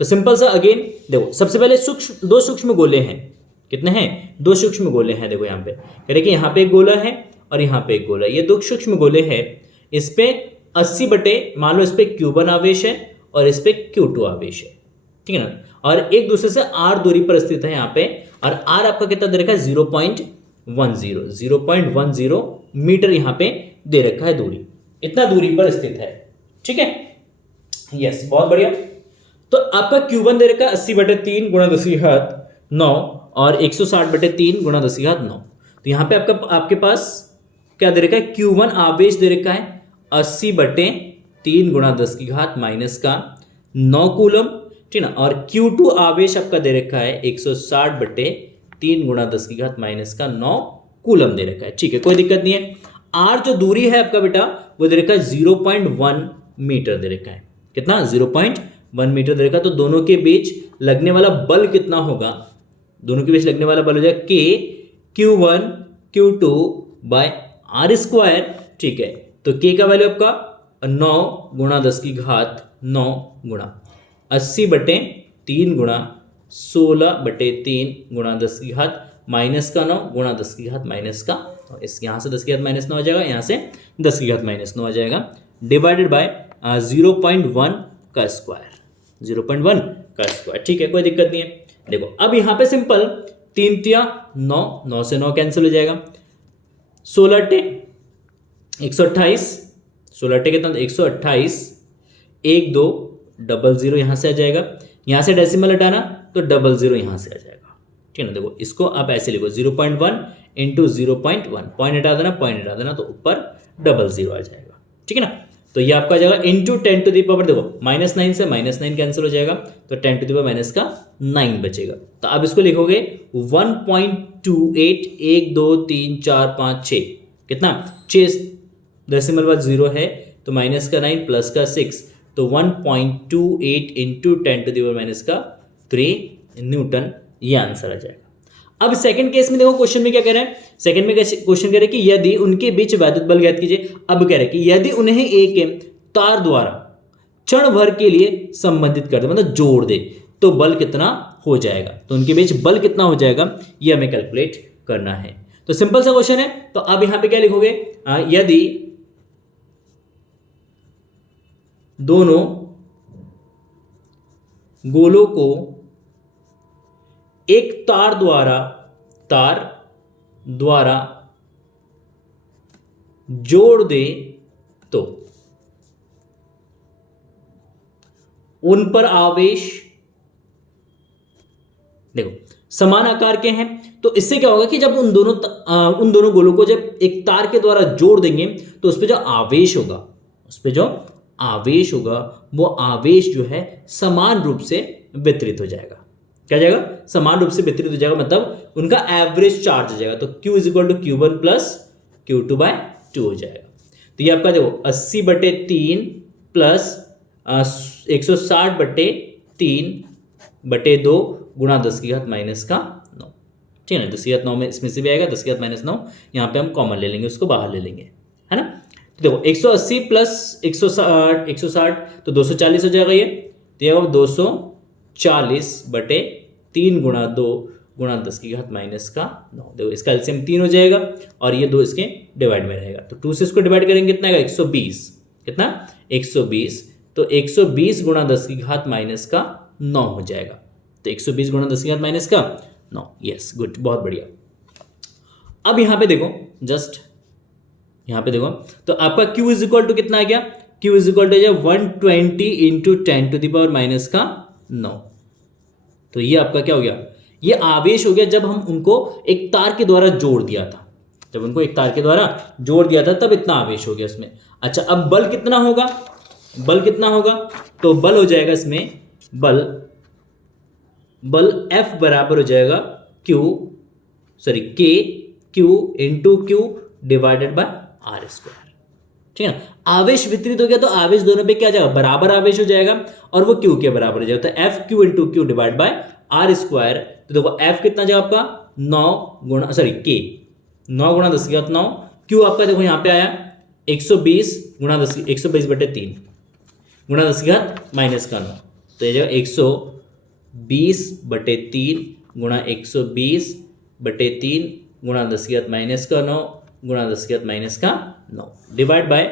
तो सिंपल सा अगेन देखो, सबसे पहले दो सूक्ष्म गोले हैं। कितने हैं, 2 सूक्ष्म गोले हैं। देखो यहाँ पे कह रहे कि यहाँ पे एक गोला है और यहाँ पे एक गोला है। ये 2 सूक्ष्म गोले हैं। इस पे 80 मान लो इस पे Q1 आवेश है और इस पे Q2 आवेश है। ठीक है ना, और एक दूसरे से R दूरी पर स्थित है यहाँ पे, और R आपका कितना दे रखा है 0.10 मीटर यहाँ पे दे रखा है दूरी, इतना दूरी पर स्थित है। ठीक है, यस, बहुत बढ़िया। तो आपका Q1 दे रखा है 80/3 गुणा 10⁻9 और 160/3 गुणा 10⁻9। तो यहाँ पे आपके पास क्या दे रखा है, Q1 आवेश दे रखा है 80/3 गुणा 10⁻⁻9 कूलम। ठीक ना, और Q2 आवेश आपका दे रखा है 160/3 गुणा 10⁻⁻9 कूलम दे रखा है। ठीक है, कोई दिक्कत नहीं है। R जो दूरी है आपका बेटा वो दे रखा है 0.1 मीटर दे रखा है। कितना, 0.1 मीटर दे रखा है। तो दोनों के बीच लगने वाला बल कितना होगा, दोनों के बीच लगने वाला बल हो जाएगा K Q1 Q2 by R square. ठीक है, तो K का वैल्यू आपका 9 गुणा 10⁻9 गुणा 80/3 गुणा 16/3 गुणा 10⁻⁻9 गुणा 10⁻⁻, इस यहाँ से 10⁻⁻9 आ जाएगा, यहाँ से 10⁻⁻9 आ जाएगा, डिवाइडेड बाय 0.1 का स्क्वायर, 0.1 का स्क्वायर। ठीक है, कोई दिक्कत नहीं है। देखो अब यहाँ पे सिंपल 3 तिया 9, 9 से 9 कैंसिल हो जाएगा, 16 टे 128, 16 टे कितना 128, 1 2 00 यहाँ से आ जाएगा, यहाँ से डेसिमल हटाना तो 00 यहाँ से आ जाएगा। ठीक है ना, देखो इसको आप ऐसे लिखो 0.1 इंटू 0.1, पॉइंट हटा देना तो ऊपर 00 आ जाएगा। ठीक है ना, तो ये आपका आ जाएगा इंटू 10 टू द पावर, देखो -9 से -9 कैंसिल हो जाएगा तो 10 टू द पावर -9 बचेगा। तो आप इसको लिखोगे 1.28, 1 2 3 4 5 6, कितना 6 डेसिमल बाद 0 है तो -9 प्लस का 6, तो 1.28 into 10 to the power -3 newton, ये आंसर आ जाएगा। अब सेकंड केस में देखो क्वेश्चन में क्या कह रहा है, सेकंड में क्वेश्चन कह रहा है कि यदि उनके बीच वैद्युत बल ज्ञात कीजिए। अब कह रहा है कि यदि उन्हें एक तार द्वारा क्षण भर के लिए संबंधित कर दे, मतलब जोड़ दे, तो बल कितना हो जाएगा, तो उनके बीच बल कितना हो जाएगा ये हमें कैलकुलेट करना है। तो सिंपल सा क्वेश्चन है। तो अब यहां पे क्या लिखोगे, यदि दोनों गोलों को एक तार द्वारा जोड़ दे तो उन पर आवेश, देखो समान आकार के हैं, तो इससे क्या होगा कि जब उन दोनों गोलों को जब एक तार के द्वारा जोड़ देंगे तो उस पे जो आवेश होगा वो आवेश जो है समान रूप से वितरित हो जाएगा। क्या जाएगा, समान रूप से वितरित हो जाएगा, मतलब उनका एवरेज चार्ज हो जाएगा। तो Q is equal to Q1 plus Q2/2 हो जाएगा। तो ये आपका देखो 80/3 प्लस 160/3/2 गुणा 10⁻�9, ठीक है ना। 10⁻9 में इसमें से भी आएगा, 10⁻9 यहाँ पे हम कॉमन ले लेंगे, उसको बाहर ले लेंगे, है ना। तो देखो 180 प्लस 160 तो 240 हो जाएगा ये, तो ये 240/3 गुणा 2 गुणा 10⁻⁻9। देखो इसका एलसीएम 3 हो जाएगा और ये 2 इसके डिवाइड में रहेगा, तो 2 से इसको डिवाइड करेंगे कितना आएगा, 120, कितना 120, तो 120 गुणा 10⁻⁻9 हो जाएगा। तो 120 गुणा 10⁻⁻9, यस गुड, बहुत बढ़िया। अब यहां पे देखो, जस्ट यहां पे देखो, तो आपका Q इज इक्वल टू कितना आ गया, Q is equal to 120 into 10⁻⁹। तो ये आपका क्या हो गया, ये आवेश हो गया जब हम उनको एक तार के द्वारा जोड़ दिया था, जब उनको एक तार के द्वारा जोड़ दिया था तब इतना आवेश हो गया इसमें। अच्छा, अब बल कितना होगा, तो बल हो जाएगा इसमें, बल F बराबर हो जाएगा K Q into Q divided by R square, ठीक है ना। आवेश वितरित हो गया तो आवेश दोनों पे क्या जाएगा, बराबर आवेश हो जाएगा और वो Q के बराबर हो जाएगा। तो F Q into Q divide by R square, तो देखो F कितना जाएगा आपका 9 गुणा गुणा 10⁻9, Q आपका देखो यहाँ पे आया 120 गुणा 120/3 गुणा 10⁻⁻9, तो ये जाएगा 120/3 गुणा 120/3 गुणा 10⁻⁹ गुणा 10⁻⁹ डिवाइड बाय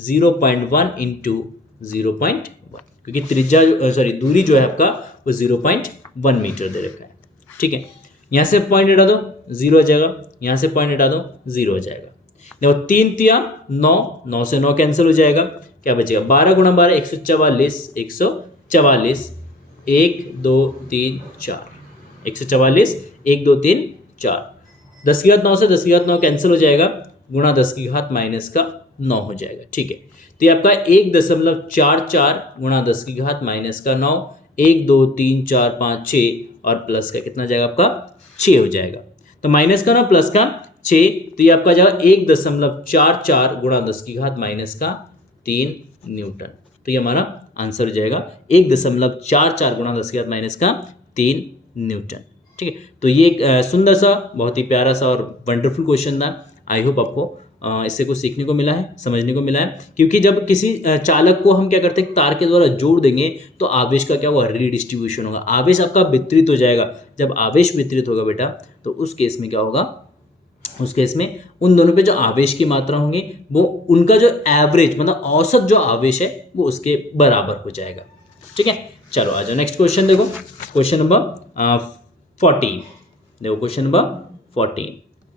0.1 इंटू 0.1, क्योंकि त्रिज्या दूरी जो है आपका वो 0.1 मीटर दे रखा है, ठीक है। यहाँ से पॉइंट हटा दो 0 हो जाएगा, यहाँ से पॉइंट हटा दो 0 हो जाएगा। देखो 3 तिया 9, 9 से 9 कैंसिल हो जाएगा, क्या बचेगा 12 गुणा 12 144, 1 2 3 4, 144 1 2 3 4, 10⁻9 से 10⁻9 कैंसिल हो जाएगा, गुणा 10⁻⁻9 हो जाएगा, ठीक है। तो ये आपका 1.44 गुणा 10⁻⁻9, 1 2 3 4 5 6 और प्लस का कितना जाएगा आपका 6 हो जाएगा। तो माइनस का ना प्लस का 6, तो ये आपका जाएगा 1.44 गुणा 10⁻⁻3 न्यूटन। तो ये हमारा आंसर हो जाएगा 1.44 गुणा 10⁻⁻3 न्यूटन, ठीक है। तो ये एक सुंदर सा, बहुत ही प्यारा सा और वंडरफुल क्वेश्चन था। आई होप आपको इससे कुछ सीखने को मिला है, समझने को मिला है, क्योंकि जब किसी चालक को हम क्या करते हैं तार के द्वारा जोड़ देंगे तो आवेश का क्या होगा, रीडिस्ट्रीब्यूशन होगा, आवेश आपका वितरित हो जाएगा। जब आवेश वितरित होगा बेटा तो उस केस में क्या होगा, उस केस में उन दोनों पे जो आवेश की मात्रा होंगी वो उनका जो एवरेज मतलब औसत जो आवेश है वो उसके बराबर हो जाएगा, ठीक है। चलो आ जाओ नेक्स्ट क्वेश्चन, देखो क्वेश्चन नंबर 14, देखो क्वेश्चन नंबर 14,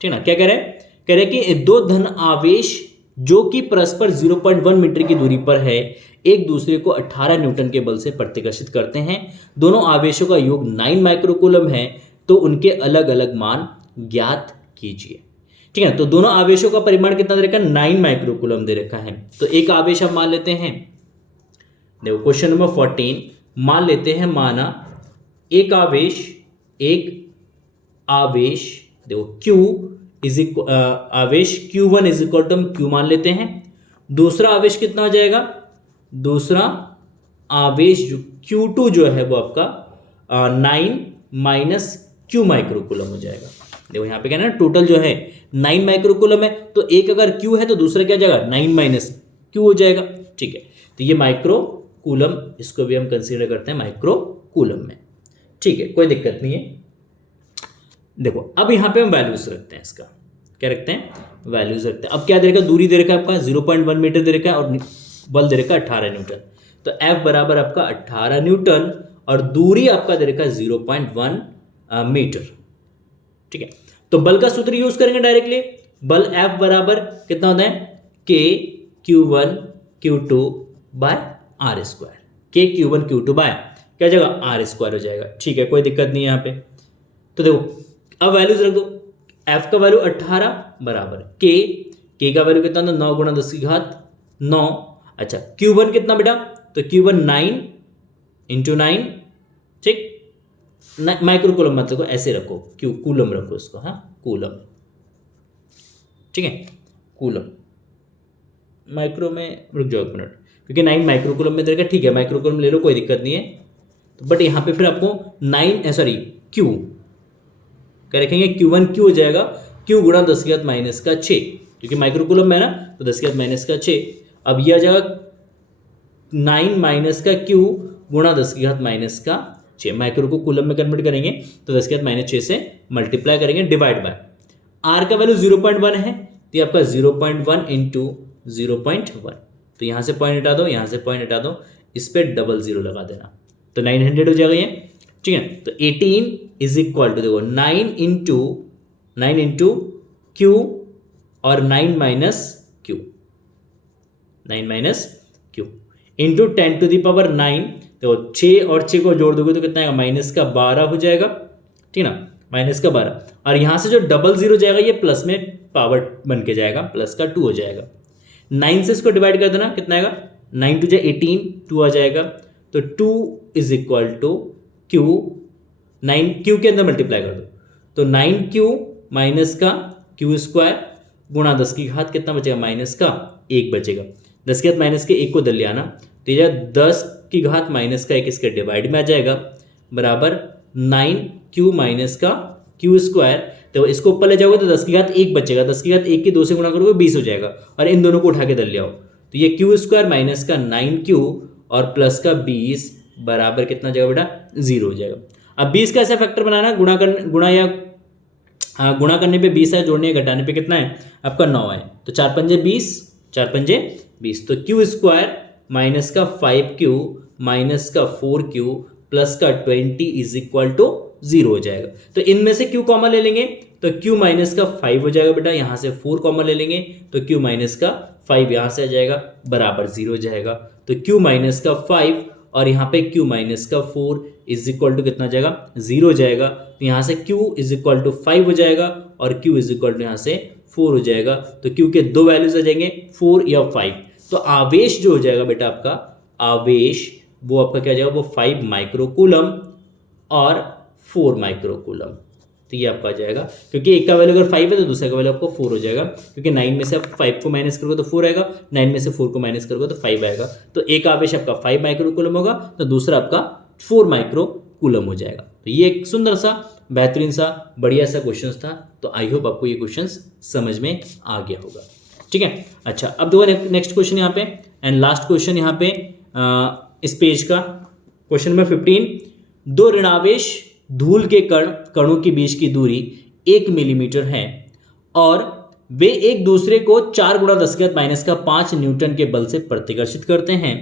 ठीक है ना। क्या कह रहे हैं, कह रहे कि दो धन आवेश जो कि परस्पर 0.1 मीटर की दूरी पर है एक दूसरे को 18 न्यूटन के बल से प्रतिकर्षित करते हैं। दोनों आवेशों का योग 9 माइक्रोकूलम है, तो उनके अलग अलग मान ज्ञात कीजिए, ठीक है। तो दोनों आवेशों का परिमाण कितना दे रखा है, 9 माइक्रोकूलम दे रखा है। तो एक आवेश हम मान लेते हैं, देखो क्वेश्चन नंबर 14 मान लेते हैं, माना एक आवेश देखो Q इज आवेश Q1 इज इक्वल टू हम Q मान लेते हैं। दूसरा आवेश कितना हो जाएगा, दूसरा आवेश जो Q2 जो है वो आपका 9 माइनस Q माइक्रोकूलम हो जाएगा। देखो यहाँ पे क्या है ना, टोटल जो है 9 माइक्रोकूलम है, तो एक अगर Q है तो दूसरा क्या जाएगा 9 माइनस Q हो जाएगा। ठीक है, तो ये माइक्रोकूलम, इसको भी हम कंसीडर करते हैं माइक्रोकूलम में। ठीक है, कोई दिक्कत नहीं है। देखो अब यहाँ पे हम वैल्यूज रखते हैं, इसका क्या रखते हैं, वैल्यूज रखते हैं। अब क्या दे रखा है, दूरी दे रखा है आपका 0.1 मीटर दे रखा है और बल दे रखा है 18 न्यूटन। तो F बराबर आपका 18 न्यूटन और दूरी आपका दे रखा है 0.1 मीटर। ठीक है, तो बल का सूत्र यूज करेंगे डायरेक्टली। बल F बराबर कितना होता है, K Q1 Q2 by R square. K Q1 Q2 by क्या जाएगा आर स्क्वायर हो जाएगा। ठीक है, कोई दिक्कत नहीं है यहाँ पे। तो देखो अब वैल्यूज रख दो। F का वैल्यू 18 बराबर K का वैल्यू कितना था, 9 गुणा 10 की घात 9। अच्छा Q1 कितना बेटा, तो Q1 9 इंटू 9। ठीक, माइक्रोकूलम मत रखो, ऐसे रखो, क्यों कूलम रखो इसको, हाँ कूलम। ठीक है, कूलम माइक्रो में रुक जाओ 1 मिनट, क्योंकि 9 माइक्रोकूलम में देगा। ठीक है, माइक्रोकूलम ले लो, कोई दिक्कत नहीं है। तो बट यहाँ पे फिर आपको 9 सॉरी Q क्या रखेंगे, Q1 Q हो जाएगा Q गुणा 10 की घात माइनस का 6, क्योंकि माइक्रोकूलम में है ना, तो 10 की घात माइनस का 6। अब यह आ जाएगा 9 माइनस का Q गुणा 10 की घात माइनस का 6। माइक्रो को कूलम में कन्वर्ट करेंगे तो 10 की घात माइनस 6 से मल्टीप्लाई करेंगे, डिवाइड बाय R का वैल्यू 0.1 है, तो ये आपका 0.1 इंटू 0.1। तो यहाँ से पॉइंट हटा दो, यहाँ से पॉइंट हटा दो, इस पर डबल जीरो लगा देना, तो 900 हो जाएगा ये। ठीक है, तो 18 इज इक्वल टू, देखो 9 इंटू Q और 9 minus Q, 9 minus Q into 10 to the power 9। तो 6 और 6 को जोड़ दोगे तो कितना आएगा, माइनस का 12 हो जाएगा। ठीक ना, माइनस का 12, और यहाँ से जो डबल जीरो जाएगा ये प्लस में पावर बन के जाएगा, प्लस का 2 हो जाएगा। 9 से इसको डिवाइड कर देना, कितना आएगा, 9 टू 18, 2 आ जाएगा। तो 2 is equal to Q, 9Q के अंदर मल्टीप्लाई कर दो, तो 9Q माइनस का Q स्क्वायर गुणा 10 की घात कितना बचेगा, माइनस का 1 बचेगा। 10 की घात माइनस के 1 को इधर ले आना, तो ये 10 की घात माइनस का 1 इसके डिवाइड में आ जाएगा, बराबर 9Q माइनस का Q स्क्वायर। तो इसको ऊपर ले जाओगे तो 10 की घात 1 बचेगा, 10 की घात 1 की 2 से गुणा करोगे 20 हो जाएगा, और इन दोनों को उठा के इधर ले आओ, तो ये Q स्क्वायर माइनस का 9Q और प्लस का 20 बराबर कितना जाएगा बेटा, 0 हो जाएगा। अब 20 का ऐसा फैक्टर बनाना, गुणा करने पे 20 है, जोड़ने या घटाने पे कितना है आपका 9 है, तो 4 पंजे 20, 4 पंजे 20, तो Q स्क्वायर माइनस का 5Q माइनस का 4Q प्लस का 20 इज इक्वल टू 0 हो जाएगा। तो इनमें से Q कॉमन ले लेंगे तो Q माइनस का 5 हो जाएगा बेटा, यहाँ से 4 कॉमन ले लेंगे तो Q माइनस का 5 यहाँ से आ जाएगा, बराबर 0 हो जाएगा। तो Q माइनस का 5 और यहाँ पे Q माइनस का 4 इज इक्वल टू कितना जाएगा, 0 हो जाएगा। तो यहाँ से Q इज इक्वल टू 5 हो जाएगा और Q इज इक्वल टू यहाँ से 4 हो जाएगा। तो Q के दो वैल्यूज आ जाएंगे, 4 या 5। तो आवेश जो हो जाएगा बेटा आपका, आवेश वो आपका क्या जाएगा, वो 5 माइक्रोकूलम और 4 माइक्रोकूलम। तो ये आपका आ जाएगा, क्योंकि एक का वैल्यू अगर 5 है तो दूसरे का वैल्यू आपको 4 हो जाएगा, क्योंकि 9 में से आप 5 को माइनस करोगे तो 4 आएगा, 9 में से 4 को माइनस करोगे तो 5 आएगा। तो एक आवेश आपका 5 माइक्रोकूलम होगा तो दूसरा आपका 4 माइक्रोकूलम हो जाएगा। तो ये एक सुंदर सा, बेहतरीन सा, बढ़िया सा क्वेश्चन था। तो आई होप आपको ये क्वेश्चन समझ में आ गया होगा। ठीक है, अच्छा अब देखो नेक्स्ट क्वेश्चन यहाँ पे एंड लास्ट क्वेश्चन यहाँ पे इस पेज का, क्वेश्चन नंबर 15। दो ऋणावेश धूल के कणों के बीच की दूरी 1 मिलीमीटर है और वे एक दूसरे को 4 गुणा 10 की घात माइनस का 5 न्यूटन के बल से प्रतिकर्षित करते हैं।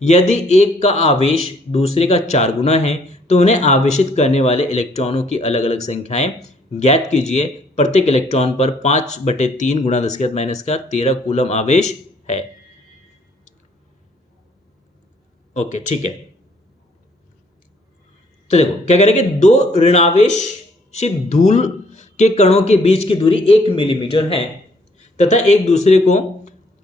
यदि एक का आवेश दूसरे का 4 गुना है तो उन्हें आवेशित करने वाले इलेक्ट्रॉनों की अलग अलग संख्याएं ज्ञात कीजिए। प्रत्येक इलेक्ट्रॉन पर 5/3 गुणा 10 की घात माइनस का 13 कूलम आवेश है। ओके ठीक है, तो देखो क्या कह रहे हैं कि दो ऋणावेशित धूल के कणों के बीच की दूरी 1 मिलीमीटर है तथा एक दूसरे को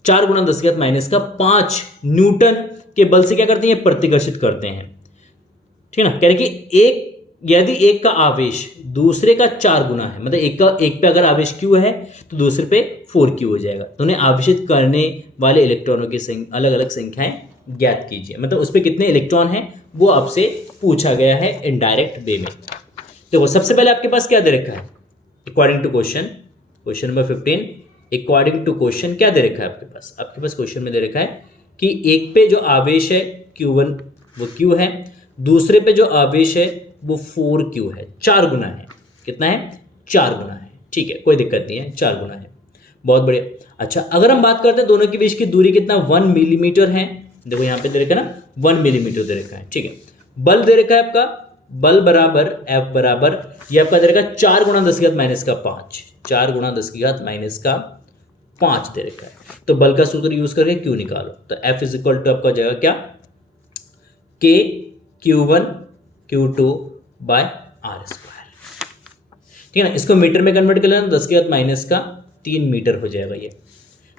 4 गुणा 10 की घात माइनस का 5 न्यूटन के बल से क्या करते हैं, प्रतिकर्षित करते हैं। ठीक है ना, कह रहे कि यदि एक का आवेश दूसरे का 4 गुना है, मतलब एक पे अगर आवेश Q है तो दूसरे पे 4Q हो जाएगा, तो उन्हें आवेशित करने वाले इलेक्ट्रॉनों की अलग अलग संख्याएं ज्ञात कीजिए। मतलब उस पर कितने इलेक्ट्रॉन हैं वो आपसे पूछा गया है इनडायरेक्ट वे में। देखो सबसे पहले आपके पास क्या दे रखा है, according to question number 15, according to question क्या दे रखा है आपके पास क्वेश्चन में दे रखा है कि एक पे जो आवेश है Q1 वो Q है, दूसरे पे जो आवेश है वो 4Q है, 4 गुना है। कितना है? 4 गुना है। ठीक है, कोई दिक्कत नहीं है, 4 गुना है, बहुत बढ़िया। अच्छा, अगर हम बात करते हैं दोनों के बीच की दूरी कितना, 1 मिलीमीटर है। देखो यहाँ पे दे रखा है ना, 1 मिलीमीटर दे रखा है। ठीक है, बल दे रखा है आपका, बल बराबर F बराबर, ये आपका दे रखा है 4 गुणा 10 की घात माइनस का 5, 4 गुणा 10 की घात माइनस का 5 दे रखा है। तो बल का सूत्र यूज करके Q निकालो, तो F इज इक्वल टू आपका हो जाएगा क्या, K Q1 Q2 by R square. ठीक है ना, इसको मीटर में कन्वर्ट कर लेना, 10 की घात माइनस का 3 मीटर हो जाएगा ये।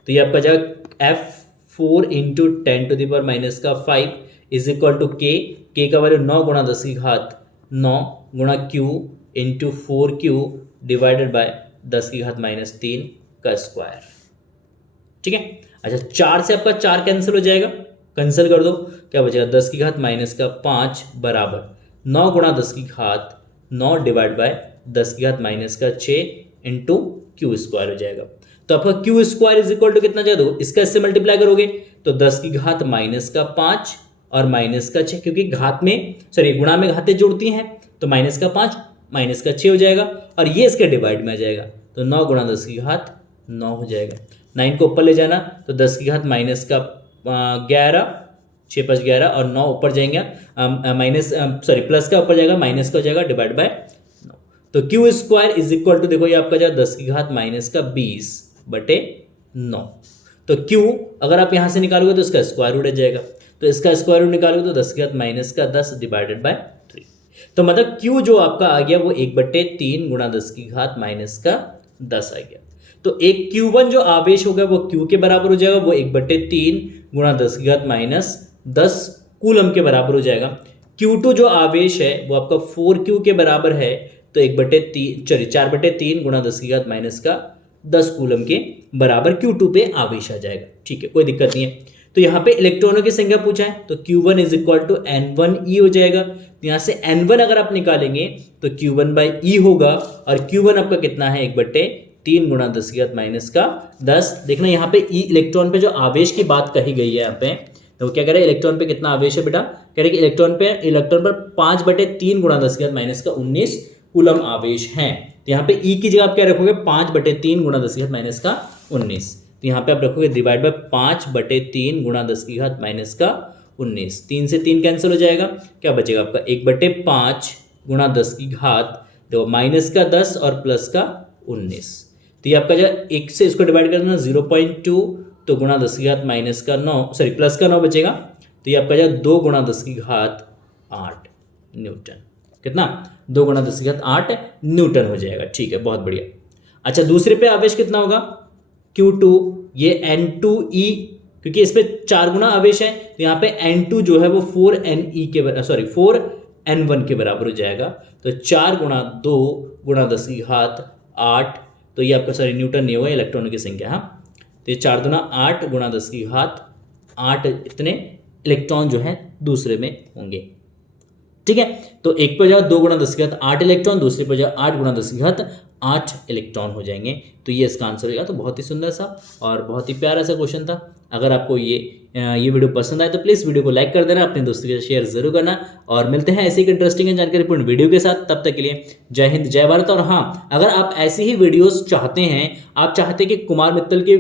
तो ये आपका जाएगा F4 into 10 to the power minus का 5 इज इक्वल टू के का वैल्यू 9 गुणा 10 की घात 9 गुणा Q into 4Q divided by 10 की घात माइनस 3 का स्क्वायर। ठीक है, अच्छा 4 से आपका 4 कैंसिल हो जाएगा, कैंसिल कर दो, क्या बचेगा 10 की घात माइनस का 5 बराबर 9 गुणा 10 की घात 9 डिवाइड बाय 10 की घात माइनस का 6 इंटू Q स्क्वायर हो जाएगा। तो आपका Q square is equal to कितना जाएगा, दो इसका इससे मल्टीप्लाई करोगे तो 10 की घात माइनस का 5 और माइनस का 6, क्योंकि घात में सॉरी गुणा में घातें जुड़ती हैं, तो माइनस का 5 माइनस का 6 हो जाएगा, और ये इसके डिवाइड में आ जाएगा, तो 9 गुणा 10 की घात 9 हो जाएगा। 9 को ऊपर ले जाना तो 10 की घात माइनस का 11, 6 5 11 और 9 ऊपर जाएंगे, माइनस सॉरी प्लस का ऊपर जाएगा, माइनस का हो जाएगा डिवाइड बाय 9। तो Q square is equal to, देखो ये आपका जाएगा 10 की घात माइनस का 20 बटे 9। तो Q अगर आप यहाँ से निकालोगे तो इसका स्क्वायर रूट आ जाएगा, तो इसका स्क्वायर रूट निकालोगे तो 10 की घात माइनस का 10 डिवाइडेड बाय 3। तो मतलब Q जो आपका आ गया वो 1/3 गुणा 10 की घात माइनस का 10 आ गया। तो एक Q1 जो आवेश होगा वो Q के बराबर हो जाएगा, वो 1/3 गुणा 10 की घात माइनस 10 कूलम के बराबर हो जाएगा। Q2 जो आवेश है वो आपका 4Q के बराबर है, तो 1/3 चलिए 4/3 गुणा 10 की घात माइनस का 10 कूलम के बराबर Q2 पे आवेश आ जाएगा। ठीक है, कोई दिक्कत नहीं है। तो यहाँ पे इलेक्ट्रॉनों की संख्या पूछा है, तो Q1 is equal to N1E हो जाएगा। यहाँ से N1 अगर आप निकालेंगे तो Q1 बाई E होगा, और Q1 आपका कितना है 1/3 गुणा 10 की घात माइनस का 10। देखना यहाँ पे E इलेक्ट्रॉन पे जो आवेश की बात कही गई है यहाँ पे, तो क्या कह रहे हैं इलेक्ट्रॉन पे कितना आवेश है बेटा, कह रहे कि इलेक्ट्रॉन पर 5/3 गुणा 10 की घात माइनस का 19 कूलम आवेश है। तो यहाँ पे E की जगह आप क्या रखोगे, 5/3 गुणा 10 की घात माइनस का 19। तो यहाँ पे आप रखोगे डिवाइड बाय 5/3 गुणा 10 की घात माइनस का 19। 3 से 3 कैंसिल हो जाएगा, क्या बचेगा आपका 1/5 गुणा 10 की घात, देखो माइनस का 10 और प्लस का 19। तो ये आपका जो 1 से इसको डिवाइड कर देना 0.2, तो गुणा 10 की घात माइनस का 9 सॉरी प्लस का 9 बचेगा। तो ये आपका जो 2 गुणा 10 की घात 8 न्यूटन, कितना 2 गुणा 10 की घात 8 न्यूटन हो जाएगा। ठीक है, बहुत बढ़िया। अच्छा दूसरे पे आवेश कितना होगा Q2, ये N2E, क्योंकि इस पे 4 गुना आवेश है, तो यहाँ पे N2 जो है वो 4NE के सॉरी 4N1 के बराबर हो जाएगा। तो 4 गुणा 2 गुणा 10 की घात 8, तो ये आपका सॉरी न्यूटन नहीं होगा, इलेक्ट्रॉनों की संख्या। हाँ, तो ये 4 दूना 8 गुणा 10 की घात 8 इतने इलेक्ट्रॉन जो है दूसरे में होंगे। ठीक है, तो एक पर जाओ 2 गुणा 10 की घात 8 इलेक्ट्रॉन, दूसरे पर जाओ 8 गुणा 10 की घात 8 इलेक्ट्रॉन हो जाएंगे। तो ये इसका आंसर होगा। तो बहुत ही सुंदर सा और बहुत ही प्यारा सा क्वेश्चन था। अगर आपको ये वीडियो पसंद आए तो प्लीज़ वीडियो को लाइक कर देना, अपने दोस्तों के साथ शेयर जरूर करना, और मिलते हैं ऐसे ही इंटरेस्टिंग जानकारीपूर्ण वीडियो के साथ। तब तक के लिए जय हिंद जय भारत। और हाँ, अगर आप ऐसी ही वीडियोस चाहते हैं, आप चाहते हैं कि कुमार मित्तल के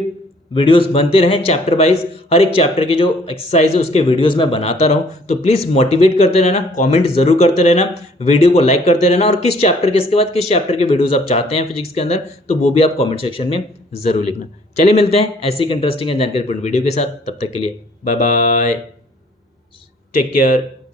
वीडियोस बनते रहें चैप्टर वाइज, हर एक चैप्टर के जो एक्सरसाइज है उसके वीडियोस में बनाता रहूं, तो प्लीज़ मोटिवेट करते रहना, कमेंट जरूर करते रहना, वीडियो को लाइक करते रहना, और किस चैप्टर के इसके बाद किस चैप्टर के वीडियोस आप चाहते हैं फिजिक्स के अंदर, तो वो भी आप कमेंट सेक्शन में जरूर लिखना। चलिए मिलते हैं ऐसी इंटरेस्टिंग एंड जानकारीपूर्ण वीडियो के साथ। तब तक के लिए बाय बाय, टेक केयर।